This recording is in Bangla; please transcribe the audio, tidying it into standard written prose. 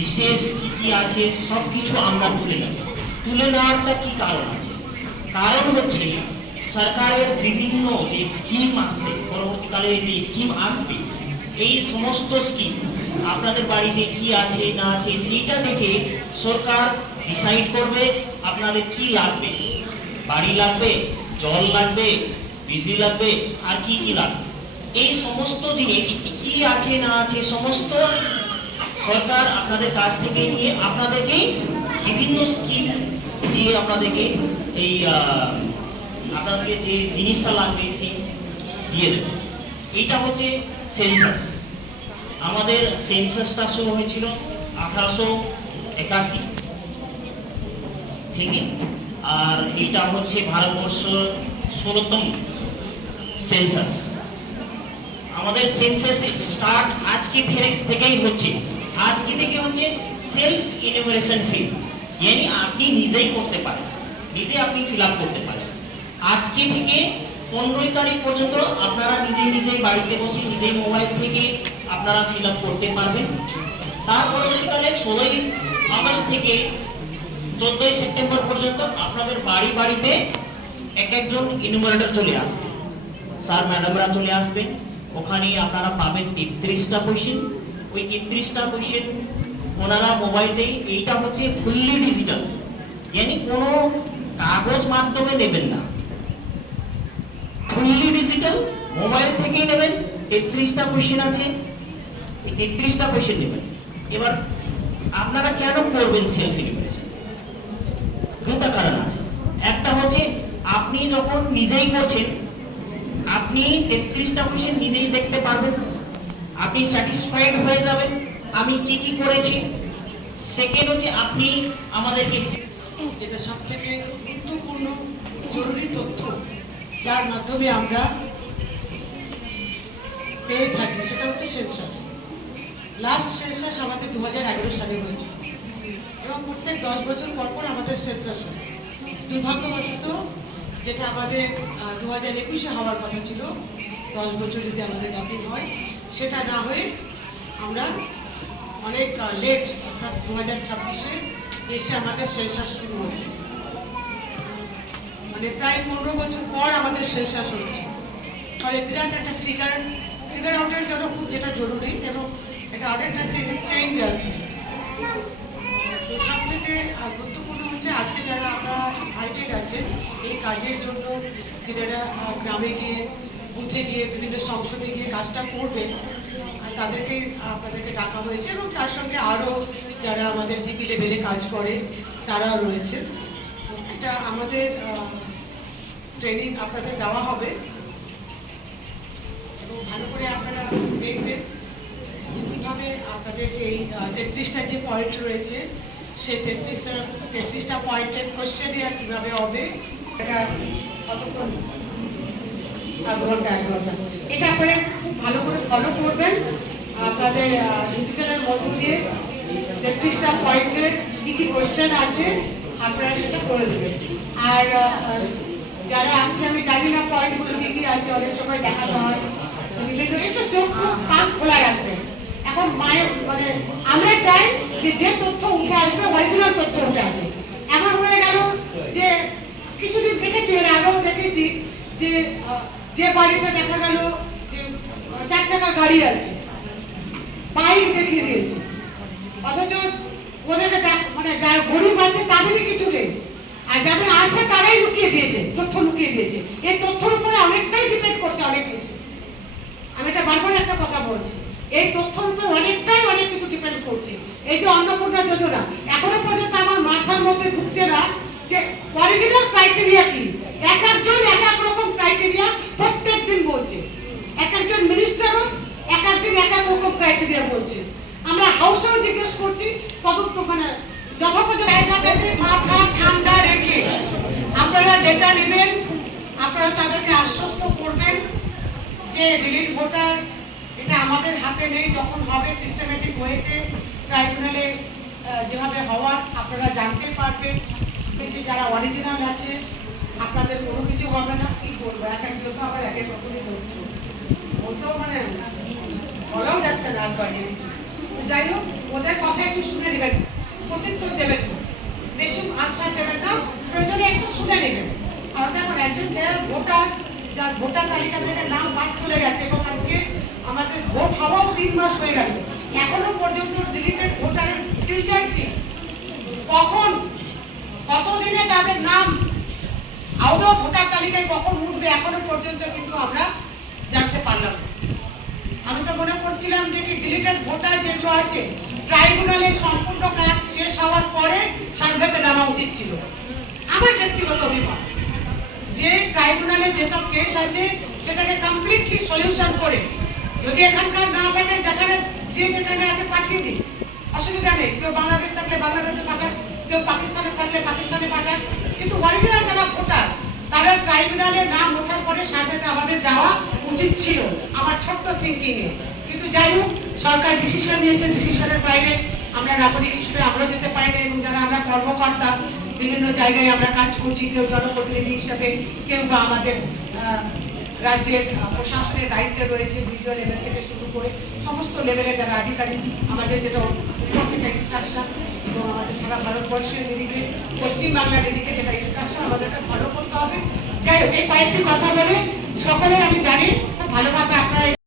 বিশেষ কি আছে সব কিছু আমরা তুলে নেওয়ারটা কি কারণ আছে? কারণ হচ্ছে সরকারের বিভিন্ন যে স্কিম আসছে, পরবর্তীকালে যে স্কিম আসবে, এই সমস্ত স্কিম আপনাদের বাড়িতে কি আছে না আছে সেইটা দেখে সরকার ডিসাইড করবে আপনাদের কি লাগবে। বাড়ি লাগবে, জল লাগবে, বিজলি লাগবে, আর কি লাগবে, এই সমস্ত জিনিস কি আছে না আছে সমস্ত সরকার আপনাদের কাছ থেকে নিয়ে আপনাদেরকে বিভিন্ন স্কিম দিয়ে আপনাদেরকে এই আপনাদেরকে যে জিনিসটা লাগবে সেই দিয়ে দেবে। এইটা হচ্ছে সেন্সাস। আমাদের সেন্সাসটা শুরু হয়েছিল 1881 থেকে, আর এটা হচ্ছে ভারতবর্ষ 16তম সেন্সাস। আমাদের সেন্সাস স্টার্ট আজকে থেকেই হচ্ছে। আজকে থেকে হচ্ছে সেলফ ইনুমারেশন ফেজ, यानी আপনি নিজেই করতে পারেন, নিজে আপনি ফিল আপ করতে পারেন। আজকে থেকে 15 তারিখ পর্যন্ত আপনারা নিজেই বাড়িতে বসে নিজেই মোবাইল থেকে আপনারা ফিল আপ করতে পারবেন। তার পরবর্তীকালে 16 আগস্ট থেকে 14 সেপ্টেম্বর পর্যন্ত আপনাদের বাড়িতে এক একজন ইনুমারেটর চলে আসবে, স্যার ম্যাডামরা চলে আসবেন। ওখানে আপনারা পাবেন 33টা কোশ্চেন। ওই 33টা কোশ্চেন ওনারা মোবাইলেই, এইটা হচ্ছে ফুললি ডিজিটাল, यानी কোনো কাগজ মাধ্যমে নেবেন না, ফুললি ডিজিটাল মোবাইল থেকেই নেবেন। 33টা কোশ্চেন আছে, এই 33টা কোশ্চেন নেবেন। এবার আপনারা কেন করবেন সেলফ ইনুমারেশন? দুটো কারণ আছে। একটা হচ্ছে আপনি যখন নিজেই করছেন আপনি 33টা কোশ্চেন নিজেই দেখতে পারবেন, আপনি স্যাটিসফাইড হয়ে যাবেন আমি কি করেছি। সেকেন্ড হচ্ছে আপনি আমাদেরকে যেটা সবথেকে গুরুত্বপূর্ণ জরুরি তথ্য যার মাধ্যমে আমরা পেয়ে থাকি সেটা হচ্ছে সেন্সাস। লাস্ট সেন্সাস আমাদের 2011 সালে হয়েছে এবং প্রত্যেক 10 বছর পর আমাদের সেন্সাস হয়। দুর্ভাগ্যবশত যেটা আমাদের 2021 হওয়ার কথা ছিল, 10 বছর যদি আমাদের গ্যাপিং হয়, সেটা না হয়ে আমরা অনেক লেট অর্থাৎ 2026-এ এসে আমাদের সেন্সাস শুরু হচ্ছে। মানে প্রায় 15 বছর পর আমাদের সেন্সাস হচ্ছে। ফলে বিরাট একটা ফিগার আউটের জন্য খুব যেটা জরুরি এবং এটা অনেকটা চেঞ্জ আছে। তো সব থেকে গুরুত্বপূর্ণ হচ্ছে আজকে যারা আমরা ইনভাইটেড আছেন এই কাজের জন্য, যারা গ্রামে গিয়ে বুথে গিয়ে বিভিন্ন সংসদে গিয়ে কাজটা করবে, তাদেরকে আপনাদেরকে ডাকা হয়েছে এবং তার সঙ্গে আরও যারা আমাদের জিপি লেভেলে কাজ করে তারাও রয়েছে। তো এটা আমাদের ট্রেনিং আপনাদের দেওয়া হবে এবং ভালো করে আপনারা দেখবেন যে কীভাবে আপনাদের এই 33টা যে পয়েন্ট রয়েছে সেই 33টা পয়েন্টের কোশ্চেন আর কীভাবে হবে, এটা কতক্ষণ, আধ ঘন্টা 1 ঘন্টা, এটা আপনারা খুব ভালো করে ফলো করবেন। আপনাদের ডিজিটালের মধ্য দিয়ে 33টা পয়েন্টের কী কোশ্চেন আছে আপনারা সেটা করে দেবেন। আর যারা আছে আমি জানি না পয়েন্টগুলো কী আছে, অনেক সময় দেখানো হয় বিভিন্ন, একটু চোখ কান খোলা রাখবেন। এখন মানে আমরা চাই যে তথ্য উঠে আসবে অরিজিনাল তথ্য উঠে আসবে। এমন হয়ে গেল যে কিছুদিন দেখেছি, এর আগেও দেখেছি যে বাড়িতে দেখা গেল যে 4 টাকার গাড়ি আছে, বাইক দেখিয়ে দিয়েছে, অথচ ওদেরকে মানে যারা গরিব আছে তাদেরই কিছু নেই, আর যাদের আছে তারাই লুকিয়ে দিয়েছে, তথ্য লুকিয়ে দিয়েছে। এই তথ্যের উপরে অনেকটাই ডিপেন্ড করছে অনেক কিছু। আমি এটা বারবার একটা কথা বলছি, এই তথ্যের উপরে অনেক কিছু ডিপেন্ড করছে। এই যে অন্নপূর্ণা যোজনা, এখনো পর্যন্ত আমার মাথার মধ্যে ঢুকছে না যে অরিজিনাল ক্রাইটেরিয়া কি। এক একজন এক এক রকম ক্রাইটেরিয়া প্রত্যেক দিন বলছে, এক একজন মিনিস্টারও এক একদিন এক এক রকম ক্রাইটেরিয়া বলছে। আমরা হাউসেও জিজ্ঞেস করছি, তদন্ত মানে যথাযথ জায়গাটাতে মাথা ঠান্ডা রেখে আপনারা ডেটা নেবেন, আপনারা তাদেরকে আশ্বস্ত করবেন যে রিলিট ভোটার এটা আমাদের হাতে নেই, যখন হবে সিস্টেমেটিক ওয়েতে ট্রাইব্যুনালে যেভাবে হওয়ার আপনারা জানতে পারবেন যে যারা অরিজিনাল আছে আপনাদের কোনো কিছু হবে না। কি করবো, এক একজন তো আবার এক এক রকমই তথ্য বলতেও মানে বলাও যাচ্ছে না আর বাড়িয়ে কিছু। যাই হোক, ওদের কথা একটু শুনে দেবেন, প্রত্যুত্তর দেবেন না, বেশি আনসার দেবেন না, প্রয়োজনে একটু শুনে নেবেন। আর দেখুন একজন যার ভোটার তালিকা থেকে নাম বাদ চলে গেছে এবং আজকে আমাদের ভোট হওয়াও 3 মাস হয়ে গেল, এখনো পর্যন্ত ডিলিটেড ভোটারের ফিউচার কি, কখন কতদিনে তাদের নাম আদৌ ভোটার তালিকায় কখন উঠবে এখনো পর্যন্ত কিন্তু আমরা জানতে পারলাম না। আমি তো মনে করছিলাম যে কি ডিলিটেড ভোটার যেগুলো আছে ট্রাইব্যুনালের সম্পূর্ণ কাজ শেষ হওয়ার পরে সার্ভেতে নামা উচিত ছিল। আমার ব্যক্তিগত অভিমত যে ট্রাইব্যুনালে যেসব কেস আছে সেটাকে কমপ্লিটলি সলিউশন করে যদি এখানকার না থাকে যেখানে আছে পাঠিয়ে দিই, অসুবিধা নেই। কেউ বাংলাদেশ থাকলে বাংলাদেশে পাঠান, কেউ পাকিস্তানে থাকলে পাকিস্তানে পাঠান, কিন্তু অরিজিনাল যারা ভোটার তারা ট্রাইব্যুনালে নাম ওঠার পরে সার্ভেতে আমাদের যাওয়া উচিত ছিল, আমার ছোট্ট থিঙ্কিং এ। কিন্তু যাই হোক, সরকার ডিসিশন নিয়েছে, ডিসিশনের বাইরে আমরা নাগরিক হিসেবে আমরা যেতে পারি না। এবং যারা আমরা কর্মকর্তা বিভিন্ন জায়গায় আমরা কাজ করছি, কেউ জনপ্রতিনিধি হিসাবে, কেউ বা আমাদের রাজ্যের প্রশাসনের দায়িত্বে রয়েছে, ভিডিও লেভেল থেকে শুরু করে সমস্ত লেভেলের যারা আধিকারিক, আমাদের যেটা উপর থেকে ইনস্ট্রাকশন এবং আমাদের সারা ভারতবর্ষের নিরিখে, পশ্চিমবাংলার নিরিখে যেটা ইনস্ট্রাকশন আমাদেরকে ফলো করতে হবে। যাই হোক, এই কয়েকটি কথা বলে সকলে আমি জানি খুব ভালোভাবে আপনারা